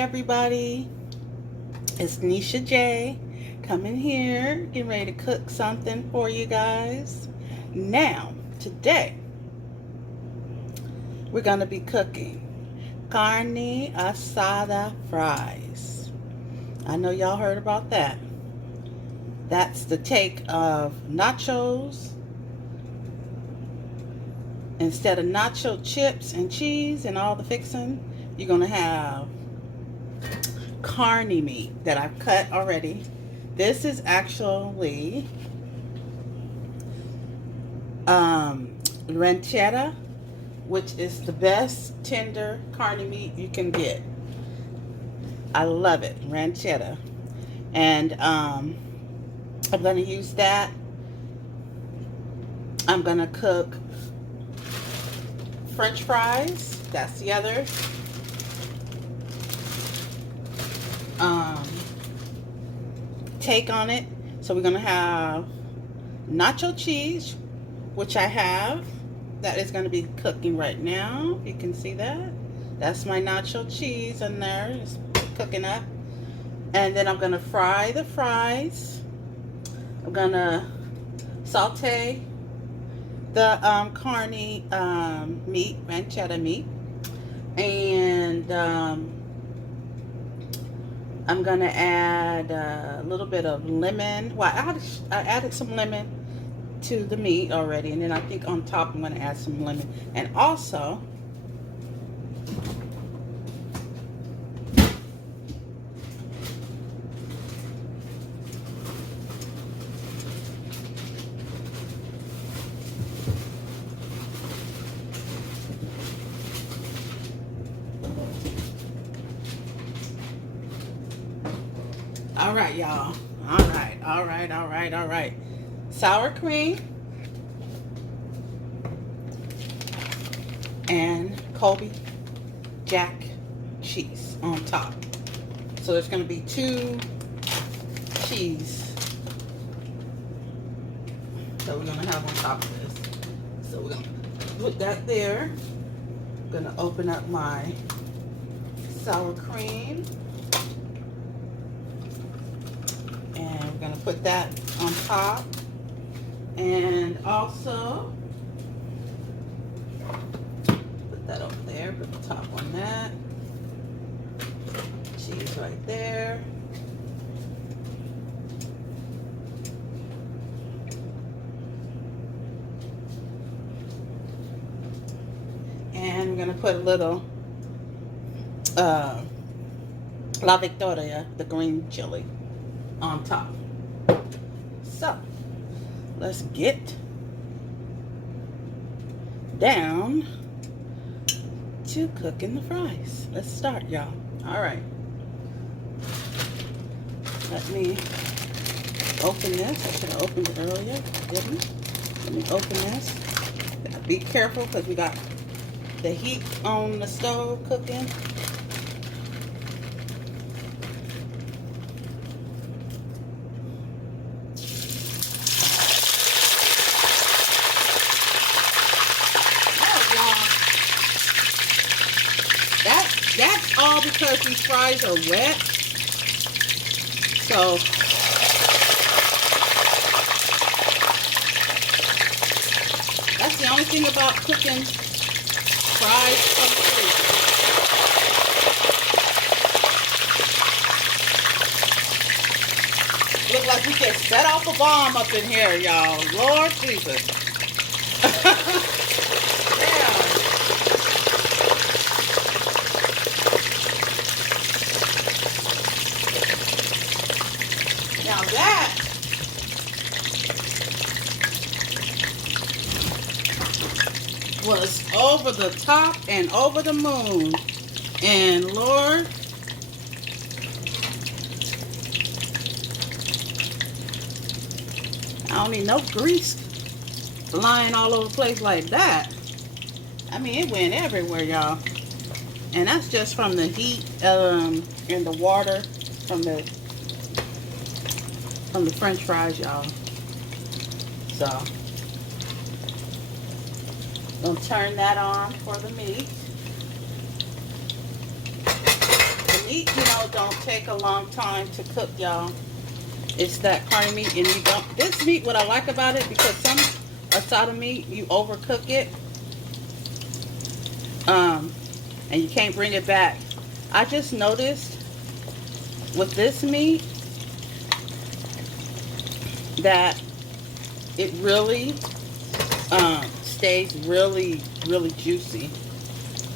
everybody? It's Nisha J. Coming here, getting ready to cook something for you guys. Now, today, we're going to be cooking carne asada fries. I know y'all heard about that. That's the take of nachos. Instead of nacho chips and cheese and all the fixing, you're going to have carne meat that I've cut already. This is actually ranchera, which is the best tender carne meat you can get. I love it, ranchera. And I'm going to use that. I'm going to cook French fries. That's the other take on it. So we're going to have nacho cheese, which I have. That is going to be cooking right now. You can see that. That's my nacho cheese in there. It's cooking up. And then I'm going to fry the fries. I'm going to saute the carne meat, ranchetta meat. And I'm going to add a little bit of lemon. Well, I added some lemon to the meat already. And then I think on top I'm going to add some lemon. And also, all right, y'all. All right. Sour cream and Colby Jack cheese on top. So there's going to be 2 cheese that we're going to have on top of this. So we're going to put that there. I'm going to open up my sour cream. And we're going to put that on top. And also, put that over there, put the top on that. Cheese right there. And we're going to put a little La Victoria, the green chili, on top. So, let's get down to cooking the fries. Let's start, y'all. All right. Let me open this. I should have opened it earlier. Didn't. Let me open this. Be careful because we got the heat on the stove cooking. That's all because these fries are wet. So that's the only thing about cooking fries from the freezer. Look like we just set off a bomb up in here, y'all. Lord Jesus. Yeah. Now that was over the top and over the moon. And Lord, I don't need no grease flying all over the place like that. I mean, it went everywhere, y'all. And that's just from the heat and the water from the French fries, y'all. So, gonna turn that on for the meat. The meat, don't take a long time to cook, y'all. It's that kind of meat, and you don't. This meat, what I like about it, because some asada meat you overcook it, and you can't bring it back. I just noticed with this meat that it really stays really, really juicy.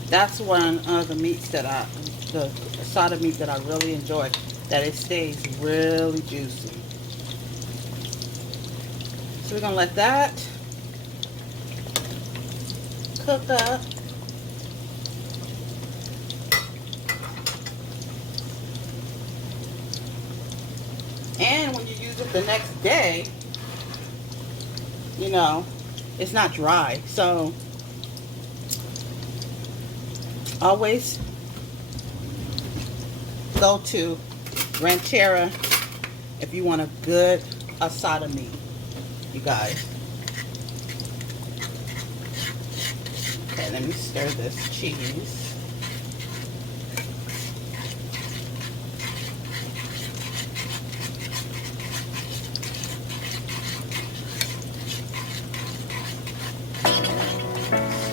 That's one of the meats that the asada meat that I really enjoy, that it stays really juicy. So we're going to let that cook up. And when you use it the next day, it's not dry. So always go to Ranchera if you want a good asada meat, you guys. Okay, let me stir this cheese.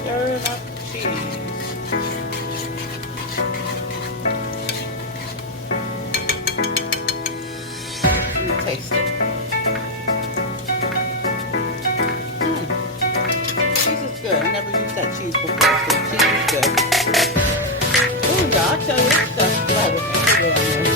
Stir up cheese. Taste it. Cheese is good. I never used that cheese before, so cheese is good. Oh, yeah, I'll tell you this stuff flavors everywhere in there.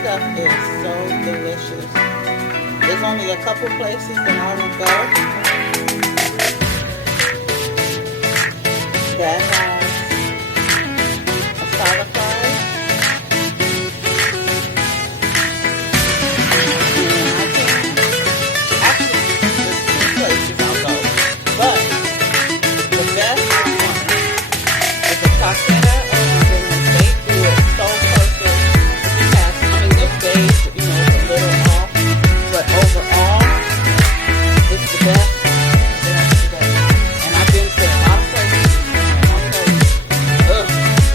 Stuff is so delicious. There's only a couple places that I will go that has Asada Fries, and I can actually, there's two places I'll go, but the best one is a taquera. Oh my goodness, they do it so perfect. Days, it's a little off, but overall, it's the best. And I've been to a lot of places, and I'll tell you,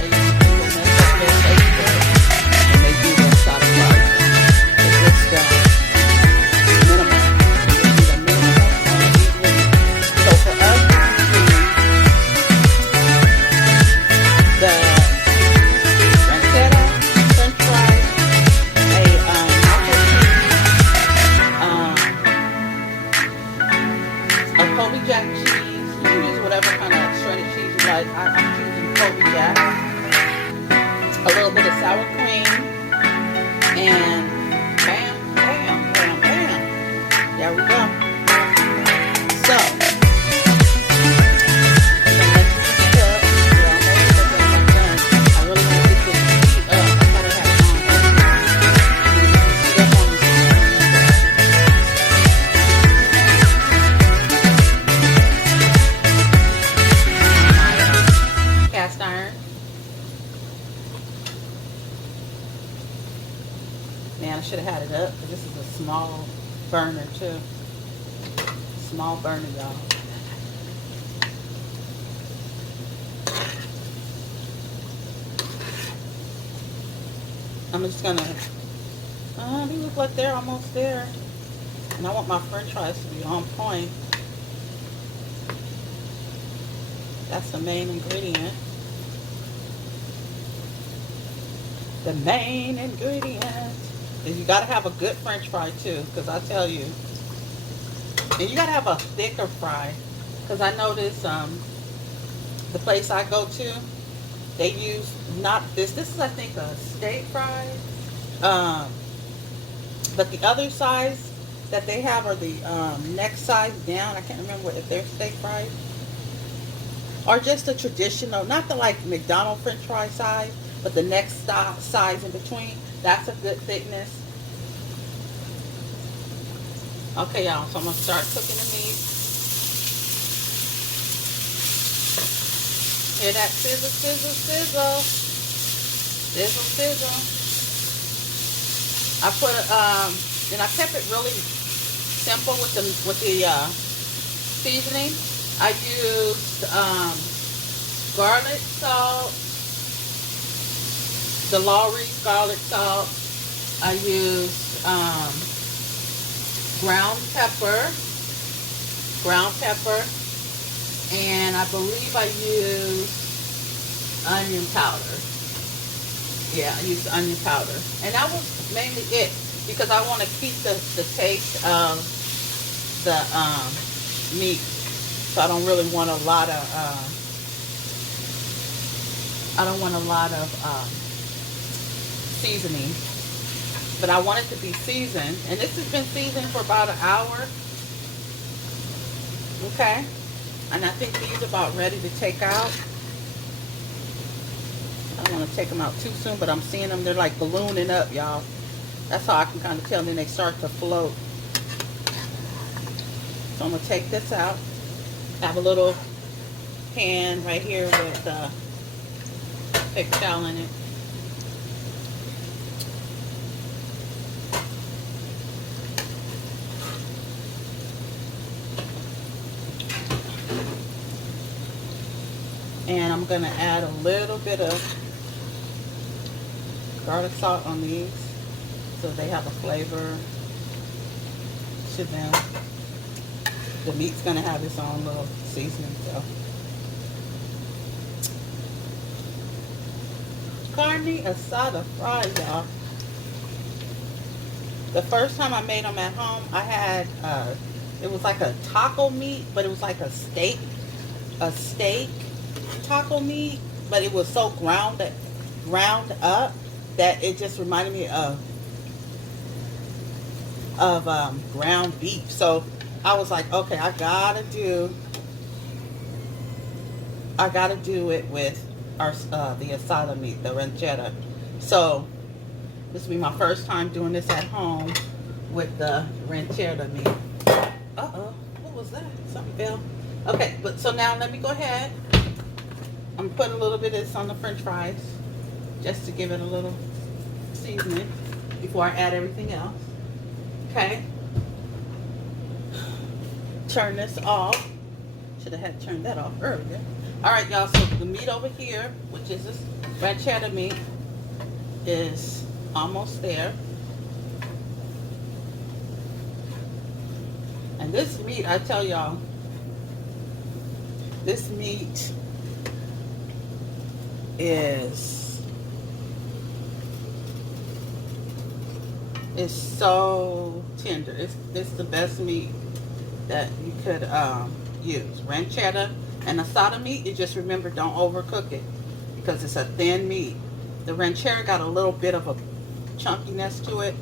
they mess up their taste buds when they do their Asada Fries. It's just minimal. It's a minimum. So for us, the pancetta, French fries, Kobe Jack cheese. You can use whatever kind of shredded cheese you like. I'm choosing Kobe Jack. A little bit of sour cream. And bam, bam, bam, bam. There we go. So, I really want to get this heat up. I thought I had it on. Heat up on this. Cast iron. Man, I should have had it up, because this is a small burner too. Small burner, y'all. I'm just gonna, they look like they're almost there. And I want my french fries to be on point. That's the main ingredient. The main ingredient is you gotta have a good French fry too, because I tell you, and you gotta have a thicker fry, because I notice the place I go to, they use not this. This is I think a steak fry, um, but the other size that they have are the next size down. I can't remember if they're steak fries or just a traditional, not the like McDonald's French fry size, but the next size in between. That's a good thickness. Okay, y'all. So I'm gonna start cooking the meat. Hear that sizzle, sizzle, sizzle, sizzle, sizzle. I put and I kept it really simple with the seasoning. I used garlic salt, the Lawry's garlic salt. I used ground pepper, and I believe I used onion powder. Yeah, I used onion powder, and that was mainly it, because I want to keep the taste of the meat. So I don't really want a lot of seasoning, but I want it to be seasoned, and this has been seasoned for about an hour. Okay, and I think these are about ready to take out. I don't want to take them out too soon, but I'm seeing them, they're like ballooning up, y'all. That's how I can kind of tell. Then they start to float. So I'm gonna take this out. I have a little pan right here with paper towel in it. And I'm gonna add a little bit of garlic salt on these, so they have a flavor to them. The meat's gonna have its own little seasoning, so. Carne Asada Fries, y'all. The first time I made them at home, I had, it was like a taco meat, but it was like a steak taco meat, but it was so ground up that it just reminded me of ground beef. So I was like, okay, I gotta do it with our the asada meat, the ranchera. So this will be my first time doing this at home with the ranchera meat. What was that? Something fell. Okay, but so now let me go ahead. I'm putting a little bit of this on the French fries, just to give it a little seasoning before I add everything else. Okay. Turn this off. Should have had turned that off earlier. All right, y'all. So the meat over here, which is this ranchera meat, is almost there. And this meat, I tell y'all, this meat is so tender. It's the best meat that you could use. Ranchera and asada meat, you just remember, don't overcook it, because it's a thin meat. The ranchera got a little bit of a chunkiness to it,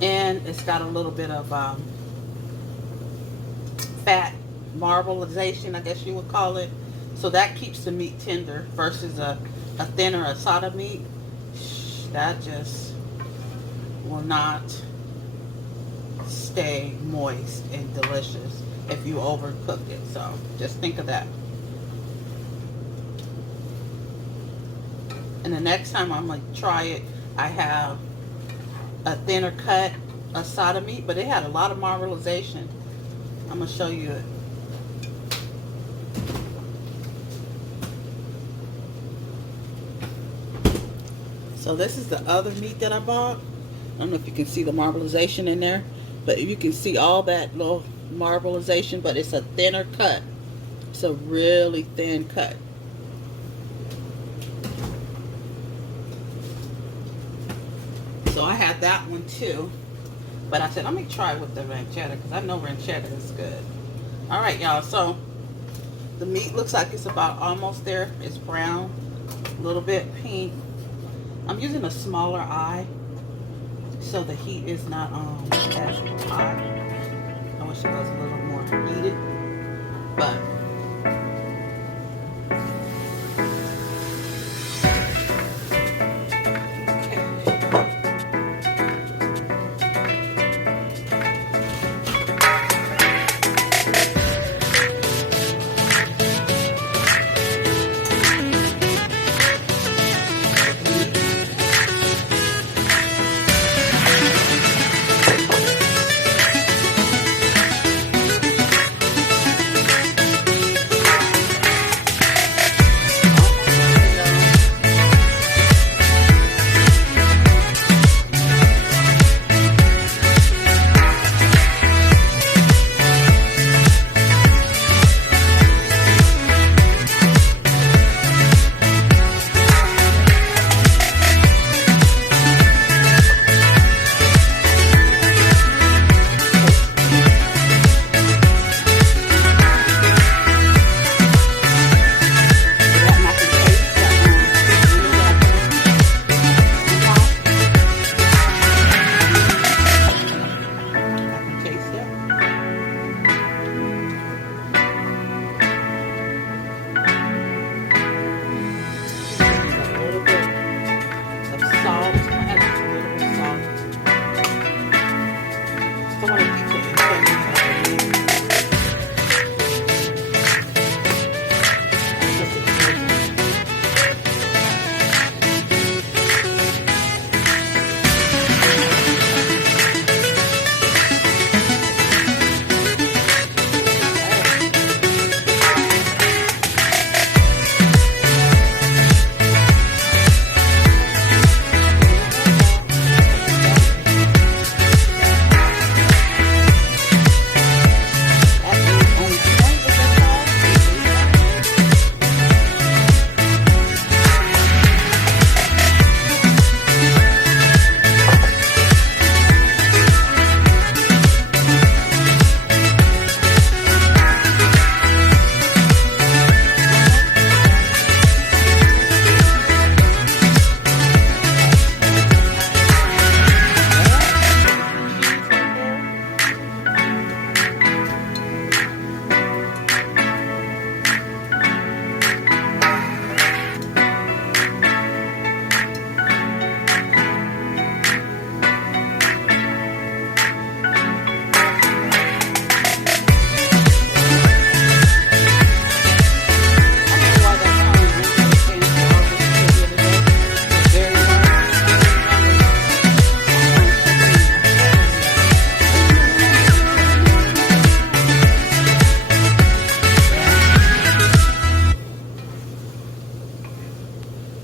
and it's got a little bit of fat marbleization, I guess you would call it. So that keeps the meat tender versus a thinner asada meat. That just will not stay moist and delicious if you overcook it. So just think of that. And the next time I'm going to try it, I have a thinner cut asada meat, but it had a lot of marbleization. I'm going to show you it. So this is the other meat that I bought. I don't know if you can see the marbleization in there, but you can see all that little marbleization, but it's a thinner cut. It's a really thin cut. So I had that one too. But I said, let me try with the ranchetta because I know ranchetta is good. All right, y'all. So the meat looks like it's about almost there. It's brown, a little bit pink. I'm using a smaller eye so the heat is not as hot. I wish it was a little more heated, but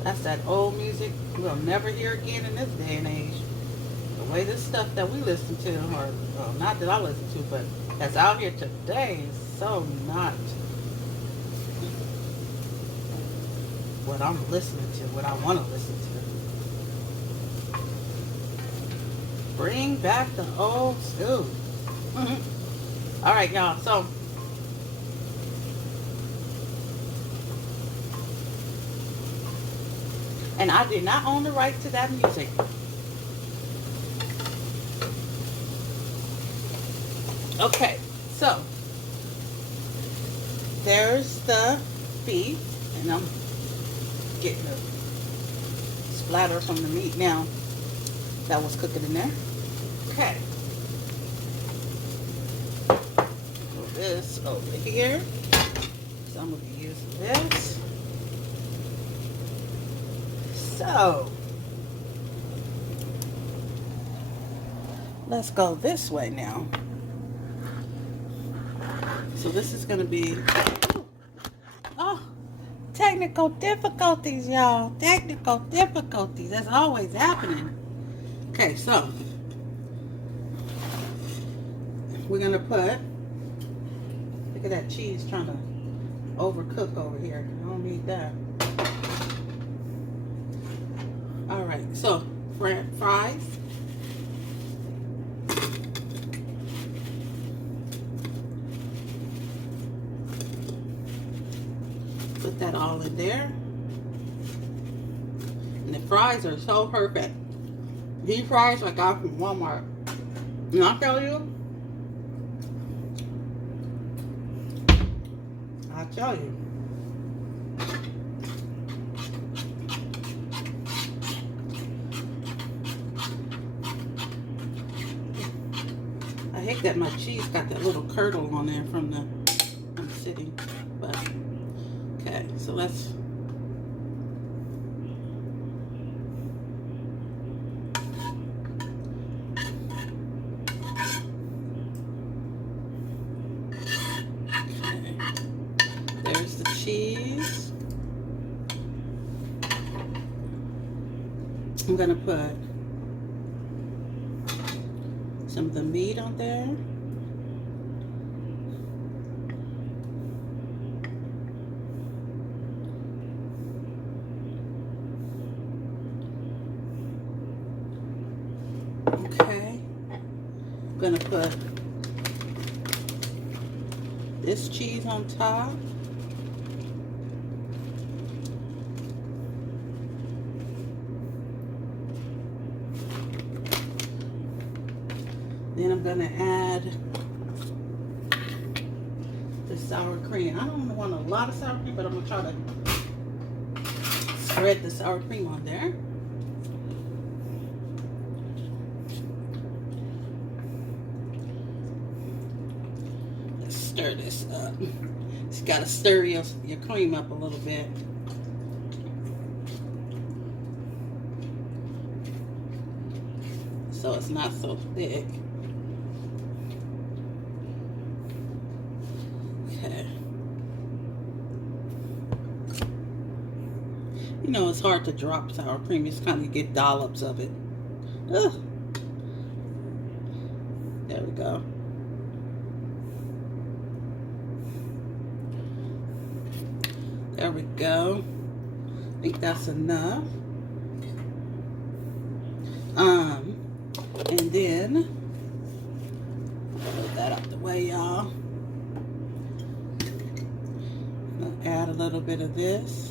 that's that old music we'll never hear again in this day and age. The way this stuff that we listen to, or well, not that I listen to, but that's out here today is so not what I'm listening to, what I want to listen to. Bring back the old school. All right, y'all. So and I did not own the right to that music. Okay, so there's the beef, and I'm getting a splatter from the meat now that was cooking in there. Okay, put this over here. So I'm going to use this. So let's go this way now. So this is going to be, oh, technical difficulties, y'all. Technical difficulties. That's always happening. Okay, so we're going to put, look at that cheese trying to overcook over here. I don't need that. All right, so fries. Put that all in there. And the fries are so perfect. These fries I got from Walmart. And I'll tell you, I hate that my cheese got that little curdle on there from the sitting. But okay, so let's there's the cheese. I'm gonna put some of the meat on there. Okay, I'm gonna put this cheese on top. Then I'm gonna add the sour cream. I don't want a lot of sour cream, but I'm gonna try to spread the sour cream on there. Let's stir this up. It's gotta stir your cream up a little bit. So it's not so thick. Okay. You know, it's hard to drop sour cream. You just kind of get dollops of it. Ugh. There we go. There we go. I think that's enough. And then put that out the way, y'all. I'll add a little bit of this.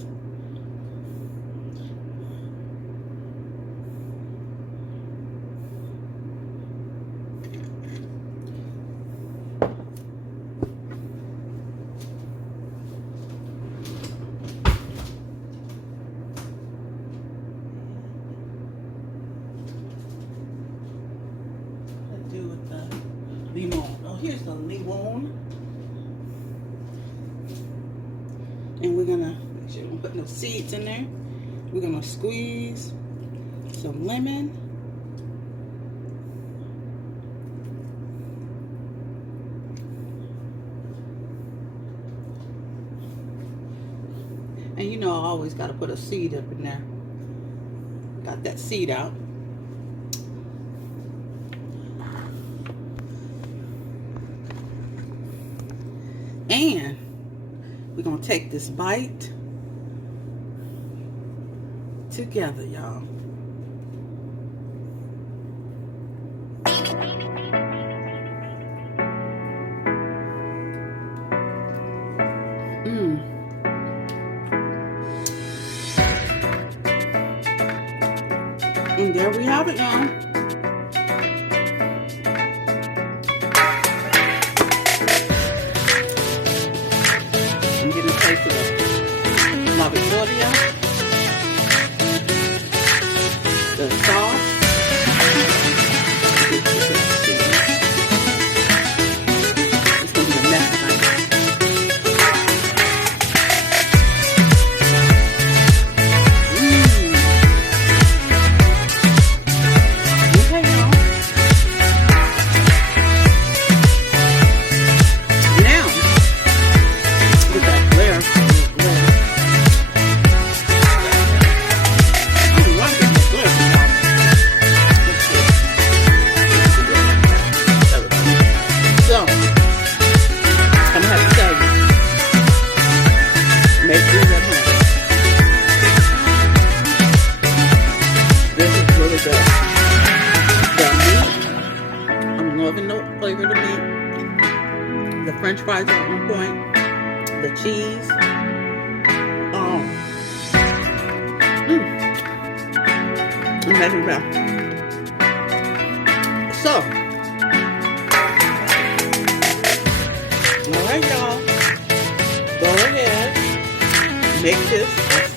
Limon. Oh, here's the limon. And we're gonna make sure we don't put no seeds in there. We're gonna squeeze some lemon. And you know I always gotta put a seed up in there. Got that seed out. And we're going to take this bite together, y'all. And there we have it, y'all. La Victoria, the sauce, it's going to be a mess tonight. Okay, y'all. Now, with that glare. I don't like it. The French fries are on point. The cheese. Oh. I'm making it. So, all right, y'all. Go ahead. Make this